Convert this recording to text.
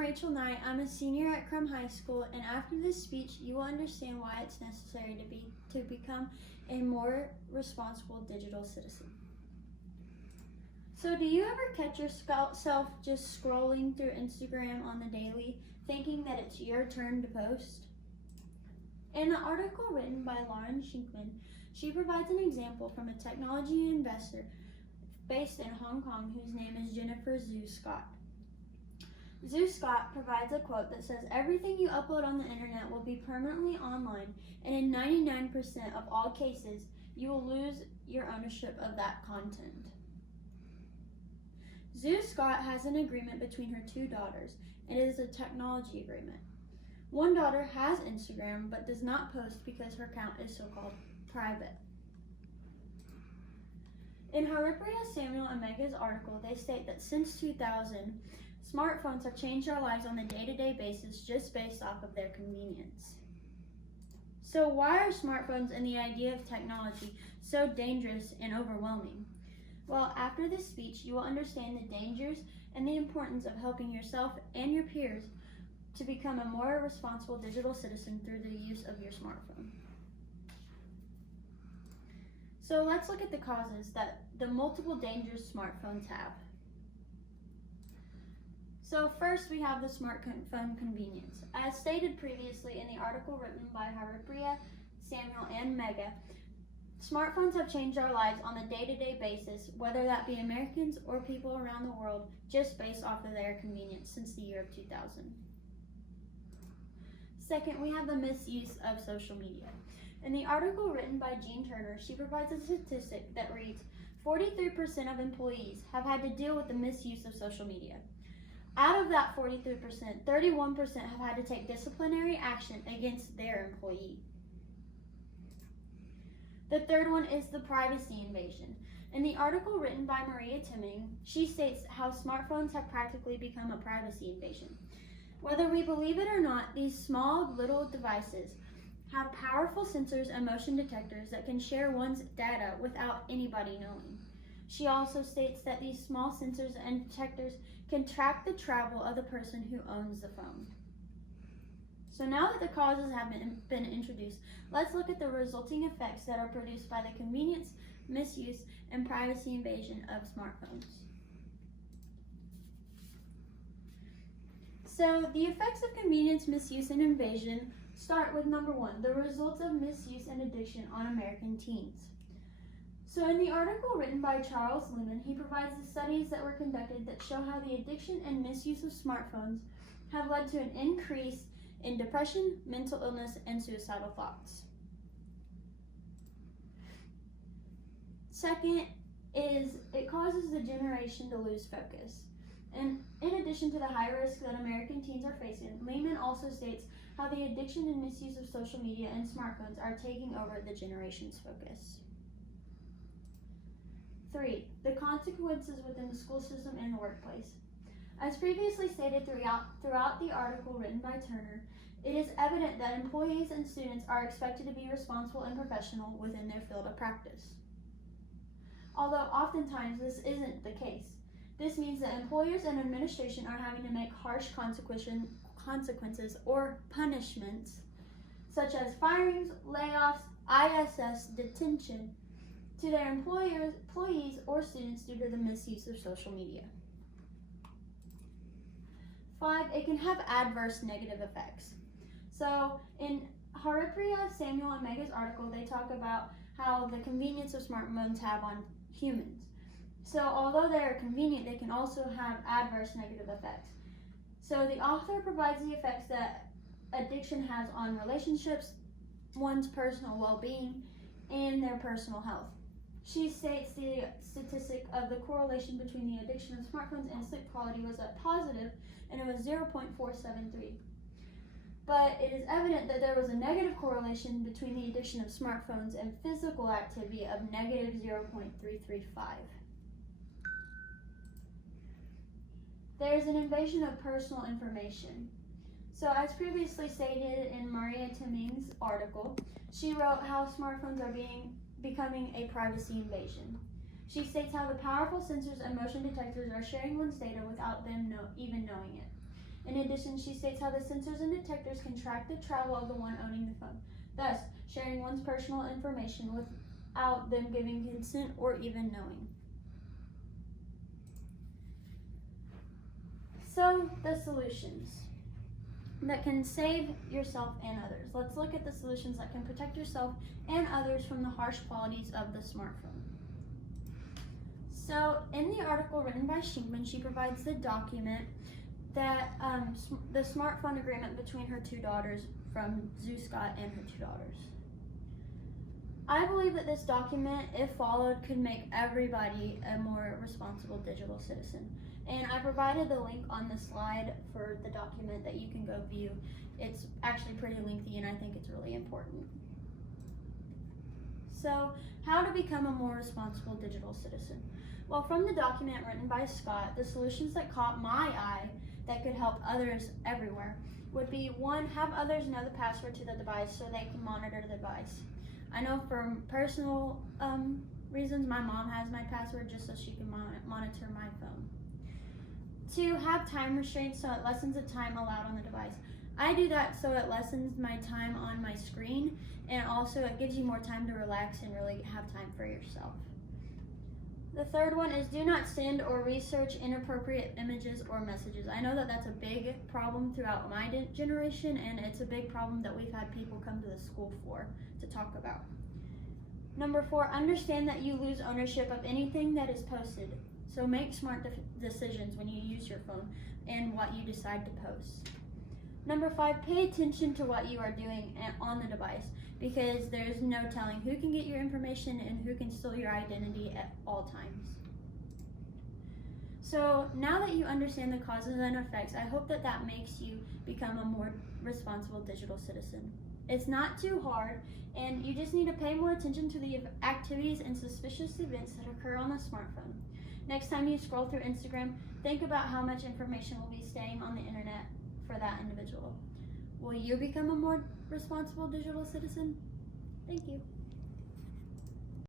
Rachel Knight. I'm a senior at Crum High School, and after this speech, you will understand why it's necessary to become a more responsible digital citizen. So do you ever catch yourself just scrolling through Instagram on the daily, thinking that it's your turn to post? In an article written by Lauren Shinkman, she provides an example from a technology investor based in Hong Kong whose name is Jennifer Zhu Scott. Zhu Scott provides a quote that says, "Everything you upload on the internet will be permanently online, and in 99% of all cases, you will lose your ownership of that content." Zhu Scott has an agreement between her two daughters, and it is a technology agreement. One daughter has Instagram but does not post because her account is so-called private. In Haripriya, Samuel, and Mega's article, they state that since 2000, smartphones have changed our lives on a day-to-day basis just based off of their convenience. So why are smartphones and the idea of technology so dangerous and overwhelming? Well, after this speech, you will understand the dangers and the importance of helping yourself and your peers to become a more responsible digital citizen through the use of your smartphone. So let's look at the causes that the multiple dangers smartphones have. So first we have the smartphone convenience. As stated previously in the article written by Haripriya, Samuel, and Mega, smartphones have changed our lives on a day-to-day basis, whether that be Americans or people around the world, just based off of their convenience since the year of 2000. Second, we have the misuse of social media. In the article written by Jean Turner, she provides a statistic that reads, 43% of employees have had to deal with the misuse of social media. Out of that 43%, 31% have had to take disciplinary action against their employee. The third one is the privacy invasion. In the article written by Maria Timming, she states how smartphones have practically become a privacy invasion. Whether we believe it or not, these small little devices have powerful sensors and motion detectors that can share one's data without anybody knowing. She also states that these small sensors and detectors can track the travel of the person who owns the phone. So now that the causes have been introduced, let's look at the resulting effects that are produced by the convenience, misuse, and privacy invasion of smartphones. So the effects of convenience, misuse, and invasion start with number one, the results of misuse and addiction on American teens. So in the article written by Charles Lumen, he provides the studies that were conducted that show how the addiction and misuse of smartphones have led to an increase in depression, mental illness, and suicidal thoughts. Second is it causes the generation to lose focus. And in addition to the high risk that American teens are facing, Lehman also states how the addiction and misuse of social media and smartphones are taking over the generation's focus. 3. The consequences within the school system and the workplace. As previously stated throughout the article written by Turner, it is evident that employees and students are expected to be responsible and professional within their field of practice. Although oftentimes this isn't the case. This means that employers and administration are having to make harsh consequences or punishments, such as firings, layoffs, ISS, detention, to their employees or students due to the misuse of social media. 5, it can have adverse negative effects. So in Haripriya, Samuel, and Mega's article, they talk about how the convenience of smartphones have on humans. So although they're convenient, they can also have adverse negative effects. So the author provides the effects that addiction has on relationships, one's personal well-being, and their personal health. She states the statistic of the correlation between the addiction of smartphones and sleep quality was a positive, and it was 0.473. But it is evident that there was a negative correlation between the addiction of smartphones and physical activity of negative 0.335. There is an invasion of personal information. So as previously stated in Maria Timming's article, she wrote how smartphones are becoming a privacy invasion. She states how the powerful sensors and motion detectors are sharing one's data without them even knowing it. In addition, she states how the sensors and detectors can track the travel of the one owning the phone, thus sharing one's personal information without them giving consent or even knowing. So, the solutions that can save yourself and others. Let's look at the solutions that can protect yourself and others from the harsh qualities of the smartphone. So, in the article written by Shinkman, she provides the document that the smartphone agreement between her two daughters from Zoo Scott and her two daughters. I believe that this document, if followed, could make everybody a more responsible digital citizen. And I provided the link on the slide for the document that you can go view. It's actually pretty lengthy and I think it's really important. So, how to become a more responsible digital citizen? Well, from the document written by Scott, the solutions that caught my eye that could help others everywhere would be 1, have others know the password to the device so they can monitor the device. I know from personal reasons, my mom has my password just so she can monitor my phone. 2, have time restraints so it lessens the time allowed on the device. I do that so it lessens my time on my screen, and also it gives you more time to relax and really have time for yourself. The 3rd one is do not send or research inappropriate images or messages. I know that that's a big problem throughout my generation, and it's a big problem that we've had people come to the school for to talk about. Number 4, understand that you lose ownership of anything that is posted. So make smart decisions when you use your phone and what you decide to post. Number 5, pay attention to what you are doing on the device, because there's no telling who can get your information and who can steal your identity at all times. So now that you understand the causes and effects, I hope that that makes you become a more responsible digital citizen. It's not too hard, and you just need to pay more attention to the activities and suspicious events that occur on the smartphone. Next time you scroll through Instagram, think about how much information will be staying on the internet for that individual. Will you become a more responsible digital citizen? Thank you.